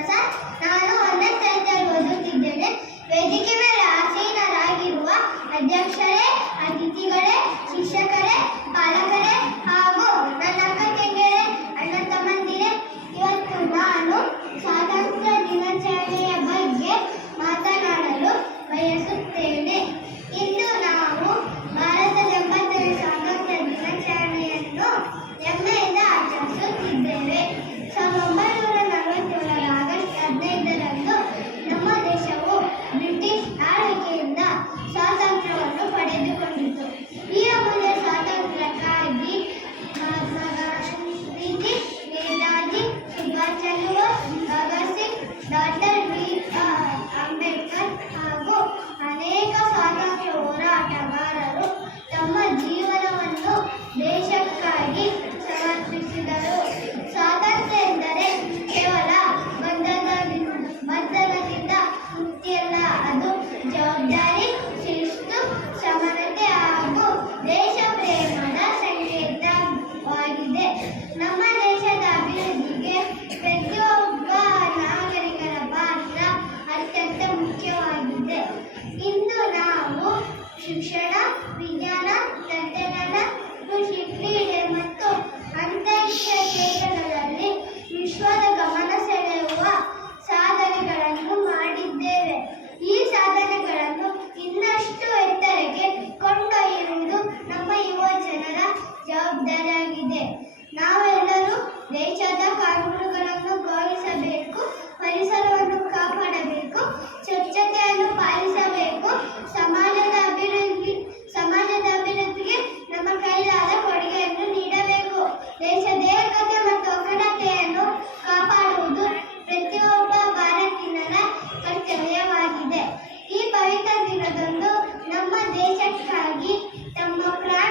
ಪ್ರಸಾದ್. ನಾನು 1ನೇ ತರಗತಿಯಲ್ಲಿ ಓದುತ್ತಿದ್ದೇನೆ. ವೇದಿಕೆ ಮೇಲೆ ಆಸೀನರಾಗಿರುವ ಅಧ್ಯಕ್ಷರೇ, ಅತಿಥಿಗಳೇ, ಶಿಕ್ಷಕರೇ, ಪಾಲಕರೇ ಹಾಗೂ ನನ್ನ ಅಕ್ಕ ತಂಗಿಯರೇ, ಅಣ್ಣ ತಮ್ಮಂದಿರೇ, ಇವತ್ತು ನಾನು ಸ್ವಾತಂತ್ರ್ಯ ದಿನಾಚರಣೆಯ ಬಗ್ಗೆ ಮಾತನಾಡಲು ಬಯಸುತ್ತೇನೆ. ಇಂದು ನಾವು ಭಾರತದ 70ನೇ ಸ್ವಾತಂತ್ರ್ಯ ದಿನಾಚರಣೆಯನ್ನು ಹೆಮ್ಮೆಯಿಂದ ಆಚರಿಸುತ್ತಿದ್ದೇವೆ. 1947ರ ಆಗಸ್ಟ್ 15ರಂದು ನಮ್ಮ ದೇಶವು ಬ್ರಿಟಿಷ್ ಆಳ್ವಿಕೆಯಿಂದ ಸ್ವಾತಂತ್ರ್ಯವನ್ನು ಪಡೆದುಕೊಂಡಿತು. ಈ ಅಮೂಲ್ಯ ಸ್ವಾತಂತ್ರ್ಯಕ್ಕಾಗಿ ಮಹಾತ್ಮ ಗಾಂಧಿ, ನೇತಾಜಿ ಸುಭಾಷ್ ಚಂದ್ರ ಬೋಸ್, ಭಗತ್ ಸಿಂಗ್, ಡಾಕ್ಟರ್ ಬಿ.ಆರ್. ಅಂಬೇಡ್ಕರ್ ಹಾಗೂ ಅನೇಕ ಸ್ವಾತಂತ್ರ್ಯ ಹೋರಾಟಗಾರರು ತಮ್ಮ ಜೀವನವನ್ನು ದೇಶಕ್ಕಾಗಿ ಸಮರ್ಪಿಸಿದರು. ಸ್ವಾತಂತ್ರ್ಯ ಎಂದರೆ ಕೇವಲ ಬಂಧನದಿಂದ ಮುಕ್ತಿಯಲ್ಲ, ಅದು ಜವಾಬ್ದಾರಿ, ಶಿಸ್ತು, ಸಮಾನತೆ ಹಾಗೂ ದೇಶ ಪ್ರೇಮದ ಸಂಕೇತವಾಗಿದೆ. ನಮ್ಮ ದೇಶದ ಅಭಿವೃದ್ಧಿಗೆ ಪ್ರತಿಯೊಬ್ಬ ನಾಗರಿಕರ ಪಾತ್ರ ಅತ್ಯಂತ ಮುಖ್ಯವಾಗಿದೆ. ಇಂದು ನಾವು ಶಿಕ್ಷಣ, ವಿಜ್ಞಾನ, ತಂತ್ರಜ್ಞಾನ, ಕೃಷಿ, ಕ್ರೀಡೆ ಮತ್ತು ಅಂತರಿಕ್ಷ ಕ್ಷೇತ್ರಗಳಲ್ಲಿ ವಿಶ್ವದ ಗಮನ ಸೆಳೆಯುವ ಸಾಧನೆಗಳನ್ನು ಮಾಡಿದ್ದೇವೆ. ಈ ಸಾಧನೆಗಳನ್ನು ಇನ್ನಷ್ಟು ಎತ್ತರಕ್ಕೆ ಕೊಂಡೊಯ್ಯುವುದು ನಮ್ಮ ಯುವ ಜನರ ಜವಾಬ್ದಾರಿಯಾಗಿದೆ. ನಾವೆಲ್ಲರೂ ದೇಶದ ಕಾನೂನುಗಳನ್ನು ಗೌರವಿಸಬೇಕು, ಪರಿಸರವನ್ನು ಕಾಪಾಡಬೇಕು, ಸ್ವಚ್ಛತೆಯನ್ನು ಪಾಲಿಸಬೇಕು, ಸಮಾಜದ ಅಭಿವೃದ್ಧಿಗೆ ನಮ್ಮ ಕೈಲಾದ ಕೊಡುಗೆಯನ್ನು ನೀಡಬೇಕು. ದೇಶದ ಏಕತೆ ಮತ್ತು ಅಖಂಡತೆಯನ್ನು ಕಾಪಾಡುವುದು ಪ್ರತಿಯೊಬ್ಬ ಭಾರತೀಯರ ಕರ್ತವ್ಯವಾಗಿದೆ. ಈ ಪವಿತ್ರ ದಿನದಂದು ನಮ್ಮ ದೇಶಕ್ಕಾಗಿ ತಮ್ಮ ಪ್ರಾಣ